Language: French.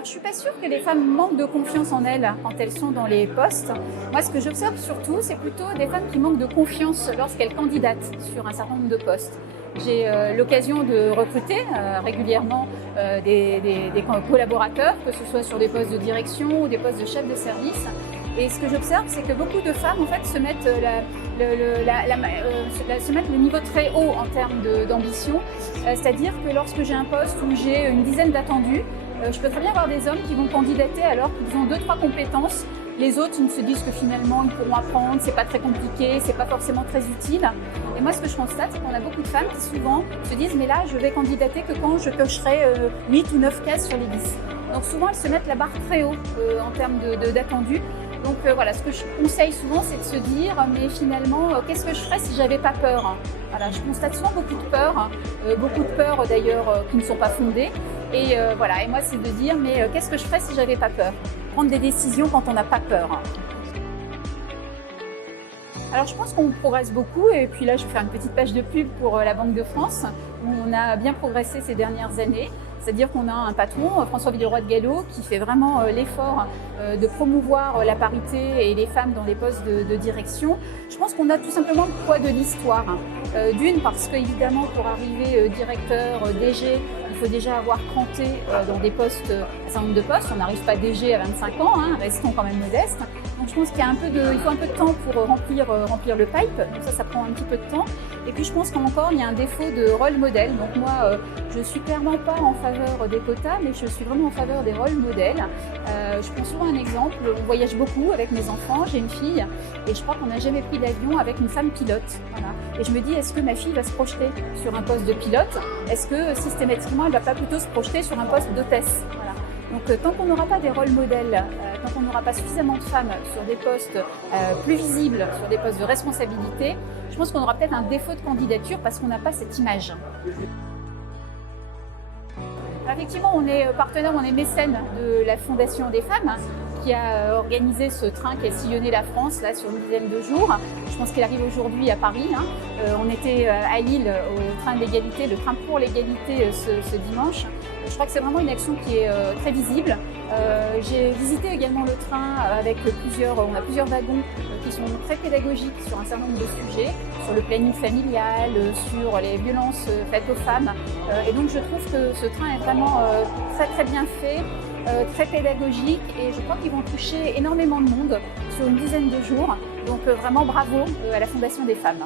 Alors, je suis pas sûre que les femmes manquent de confiance en elles quand elles sont dans les postes. Moi, ce que j'observe surtout, c'est plutôt des femmes qui manquent de confiance lorsqu'elles candidatent sur un certain nombre de postes. J'ai l'occasion de recruter régulièrement des collaborateurs, que ce soit sur des postes de direction ou des postes de chef de service. Et ce que j'observe, c'est que beaucoup de femmes en fait, se mettent le niveau très haut en termes d'ambition. C'est-à-dire que lorsque j'ai un poste où j'ai une dizaine d'attendus, je peux très bien avoir des hommes qui vont candidater alors qu'ils ont 2-3 compétences. Les autres, ils se disent que finalement, ils pourront apprendre, c'est pas très compliqué, c'est pas forcément très utile. Et moi, ce que je constate, c'est qu'on a beaucoup de femmes qui souvent se disent « mais là, je vais candidater que quand je cocherai 8 ou 9 cases sur les 10 ». Donc souvent, elles se mettent la barre très haut en termes d'attendus. Donc voilà, ce que je conseille souvent, c'est de se dire « mais finalement, qu'est-ce que je ferais si j'avais pas peur ?» Voilà, je constate souvent beaucoup de peurs d'ailleurs qui ne sont pas fondées. Et voilà, et moi, c'est de dire « mais qu'est-ce que je ferais si j'avais pas peur ?» Prendre des décisions quand on n'a pas peur. Alors je pense qu'on progresse beaucoup et puis là je vais faire une petite page de pub pour la Banque de France où on a bien progressé ces dernières années. C'est-à-dire qu'on a un patron, François Villeroy de Galhau, qui fait vraiment l'effort de promouvoir la parité et les femmes dans les postes de direction. Je pense qu'on a tout simplement le poids de l'histoire. D'une, parce qu'évidemment, pour arriver directeur, DG, il faut déjà avoir cranté dans des postes, un certain nombre de postes. On n'arrive pas DG à 25 ans, hein, restons quand même modestes. Donc je pense qu'il faut un peu de temps pour remplir le pipe. Donc ça prend un petit peu de temps. Et puis je pense qu'encore, il y a un défaut de rôle modèle. Donc moi, je suis clairement pas en faveur des quotas, mais je suis vraiment en faveur des rôles modèles. Je prends souvent un exemple. On voyage beaucoup avec mes enfants. J'ai une fille et je crois qu'on n'a jamais pris l'avion avec une femme pilote. Voilà. Et je me dis, est-ce que ma fille va se projeter sur un poste de pilote? Est-ce que systématiquement, elle ne va pas plutôt se projeter sur un poste d'hôtesse? Voilà. Donc tant qu'on n'aura pas des rôles modèles, tant qu'on n'aura pas suffisamment de femmes sur des postes plus visibles, sur des postes de responsabilité, je pense qu'on aura peut-être un défaut de candidature parce qu'on n'a pas cette image. Alors, effectivement, on est partenaire, on est mécène de la Fondation des femmes qui a organisé ce train qui a sillonné la France là, sur une dizaine de jours. Je pense qu'il arrive aujourd'hui à Paris. On était à Lille au train de l'égalité, le train pour l'égalité ce dimanche. Je crois que c'est vraiment une action qui est très visible. J'ai visité également le train avec on a plusieurs wagons qui sont très pédagogiques sur un certain nombre de sujets, sur le planning familial, sur les violences faites aux femmes. Et donc je trouve que ce train est vraiment très bien fait, très pédagogique et je crois qu'ils vont toucher énormément de monde sur une dizaine de jours. Donc vraiment bravo à la Fondation des femmes.